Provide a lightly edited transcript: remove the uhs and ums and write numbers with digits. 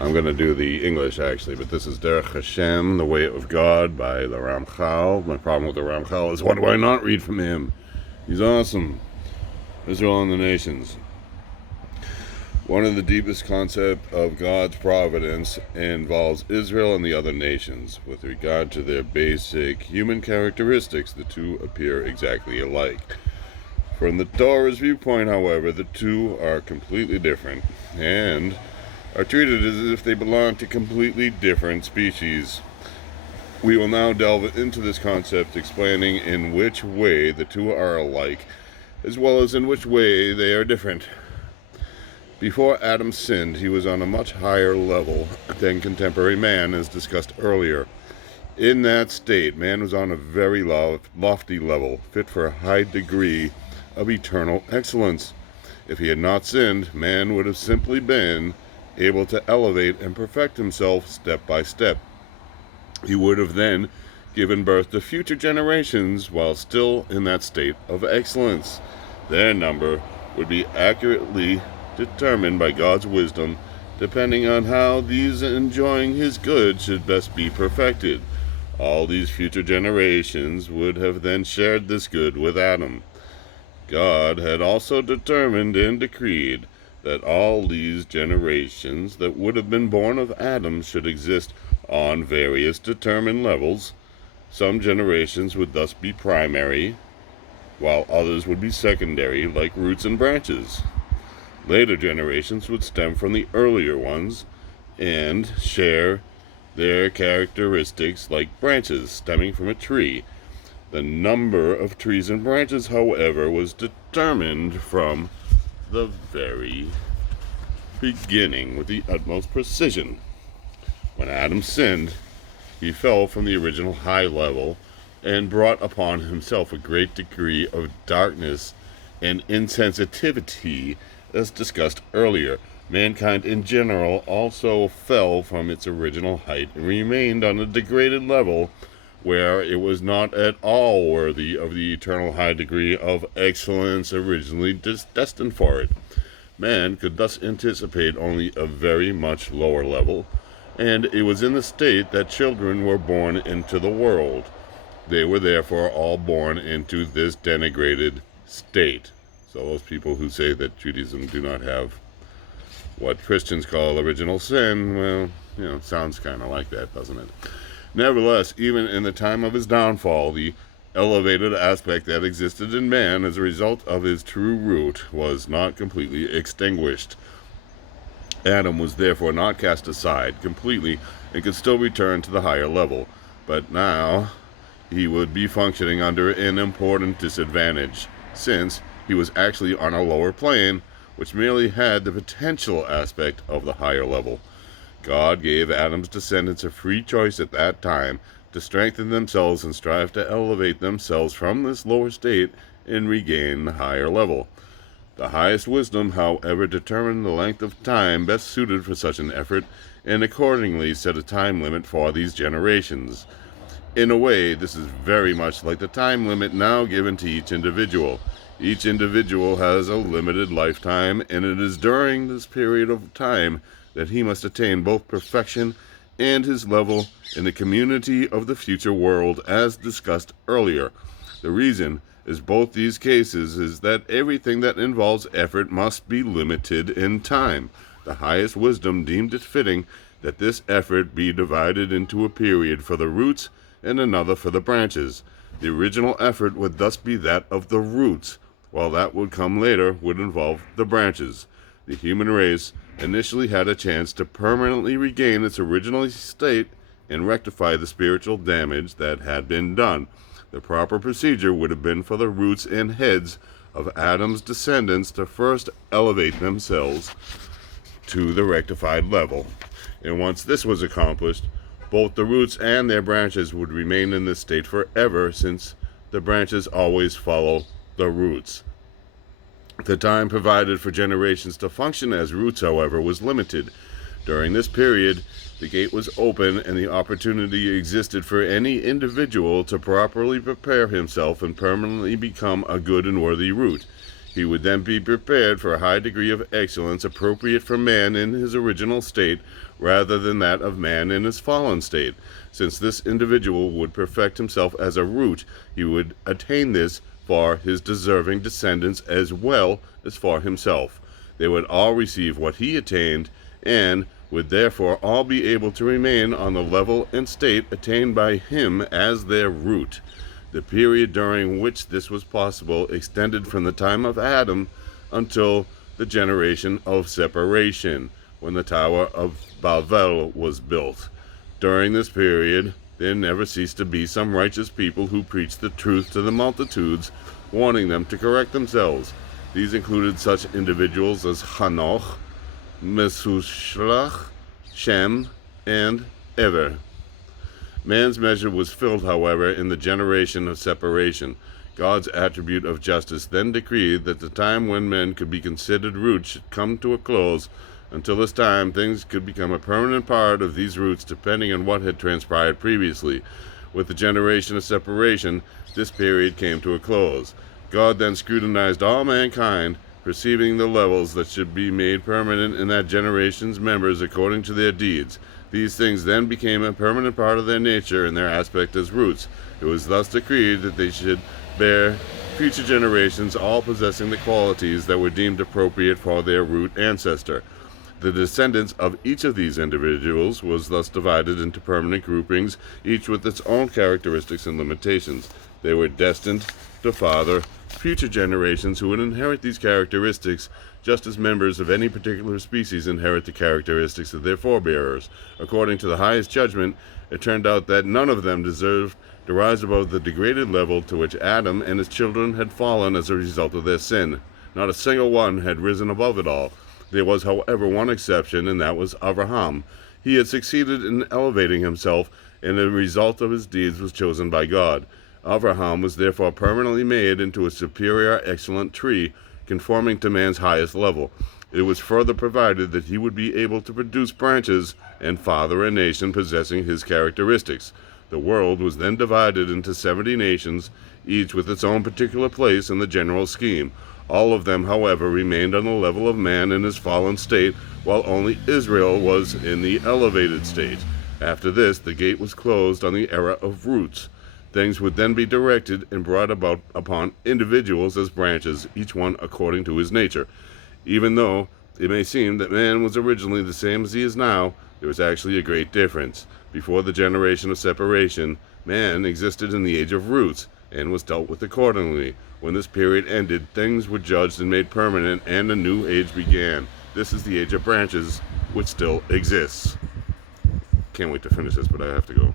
I'm going to do the English, actually, but this is Derech Hashem, The Way of God, by the Ramchal. My problem with the Ramchal is, why do I not read from him? He's awesome. Israel and the Nations. One of the deepest concepts of God's providence involves Israel and the other nations. With regard to their basic human characteristics, the two appear exactly alike. From the Torah's viewpoint, however, the two are completely different and are treated as if they belong to completely different species. We will now delve into this concept, explaining in which way the two are alike, as well as in which way they are different. Before Adam sinned, he was on a much higher level than contemporary man, as discussed earlier. In that state, man was on a very lofty level, fit for a high degree of eternal excellence. If he had not sinned, man would have simply been able to elevate and perfect himself step by step. He would have then given birth to future generations while still in that state of excellence. Their number would be accurately determined by God's wisdom, depending on how these enjoying his good should best be perfected. All these future generations would have then shared this good with Adam. God had also determined and decreed that all these generations that would have been born of Adam should exist on various determined levels. Some generations would thus be primary, while others would be secondary, like roots and branches. Later generations would stem from the earlier ones and share their characteristics like branches stemming from a tree. The number of trees and branches, however, was determined from the very beginning with the utmost precision. When Adam sinned, he fell from the original high level and brought upon himself a great degree of darkness and insensitivity, as discussed earlier. Mankind in general also fell from its original height and remained on a degraded level where it was not at all worthy of the eternal high degree of excellence originally destined for it. Man could thus anticipate only a very much lower level, and it was in the state that children were born into the world. They were therefore all born into this denigrated state. So those people who say that Judaism do not have what Christians call original sin, well, sounds kind of like that, doesn't it? Nevertheless, even in the time of his downfall, the elevated aspect that existed in man as a result of his true root was not completely extinguished. Adam was therefore not cast aside completely and could still return to the higher level, but now he would be functioning under an important disadvantage, since he was actually on a lower plane, which merely had the potential aspect of the higher level. God gave Adam's descendants a free choice at that time to strengthen themselves and strive to elevate themselves from this lower state and regain the higher level. The highest wisdom, however, determined the length of time best suited for such an effort, and accordingly set a time limit for these generations. In a way, this is very much like the time limit now given to each individual. Each individual has a limited lifetime, and it is during this period of time that he must attain both perfection and his level in the community of the future world, as discussed earlier. The reason is both these cases is that everything that involves effort must be limited in time. The highest wisdom deemed it fitting that this effort be divided into a period for the roots and another for the branches. The original effort would thus be that of the roots, while that would come later would involve the branches. The human race initially had a chance to permanently regain its original state and rectify the spiritual damage that had been done. The proper procedure would have been for the roots and heads of Adam's descendants to first elevate themselves to the rectified level. And once this was accomplished, both the roots and their branches would remain in this state forever, since the branches always follow the roots. The time provided for generations to function as roots, however, was limited. During this period, the gate was open and the opportunity existed for any individual to properly prepare himself and permanently become a good and worthy root. He would then be prepared for a high degree of excellence appropriate for man in his original state rather than that of man in his fallen state. Since this individual would perfect himself as a root, he would attain this for his deserving descendants as well as for himself. They would all receive what he attained and would therefore all be able to remain on the level and state attained by him as their root. The period during which this was possible extended from the time of Adam until the generation of separation, when the Tower of Babel was built. During this period, there never ceased to be some righteous people who preached the truth to the multitudes, warning them to correct themselves. These included such individuals as Hanoch, Methuselah, Shem, and Eber. Man's measure was filled, however, in the generation of separation. God's attribute of justice then decreed that the time when men could be considered roots should come to a close. Until this time, things could become a permanent part of these roots depending on what had transpired previously. With the generation of separation, this period came to a close. God then scrutinized all mankind, perceiving the levels that should be made permanent in that generation's members according to their deeds. These things then became a permanent part of their nature and their aspect as roots. It was thus decreed that they should bear future generations, all possessing the qualities that were deemed appropriate for their root ancestor. The descendants of each of these individuals was thus divided into permanent groupings, each with its own characteristics and limitations. They were destined to father future generations who would inherit these characteristics, just as members of any particular species inherit the characteristics of their forebears. According to the highest judgment, it turned out that none of them deserved to rise above the degraded level to which Adam and his children had fallen as a result of their sin. Not a single one had risen above it all. There was, however, one exception, and that was Abraham. He had succeeded in elevating himself, and the result of his deeds was chosen by God. Abraham was therefore permanently made into a superior, excellent tree, conforming to man's highest level. It was further provided that he would be able to produce branches and father a nation possessing his characteristics. The world was then divided into 70 nations, each with its own particular place in the general scheme. All of them, however, remained on the level of man in his fallen state, while only Israel was in the elevated state. After this, the gate was closed on the era of roots. Things would then be directed and brought about upon individuals as branches, each one according to his nature. Even though it may seem that man was originally the same as he is now, there was actually a great difference. Before the generation of separation, man existed in the age of roots, and was dealt with accordingly. When this period ended, things were judged and made permanent, and a new age began. This is the age of branches, which still exists. Can't wait to finish this, but I have to go.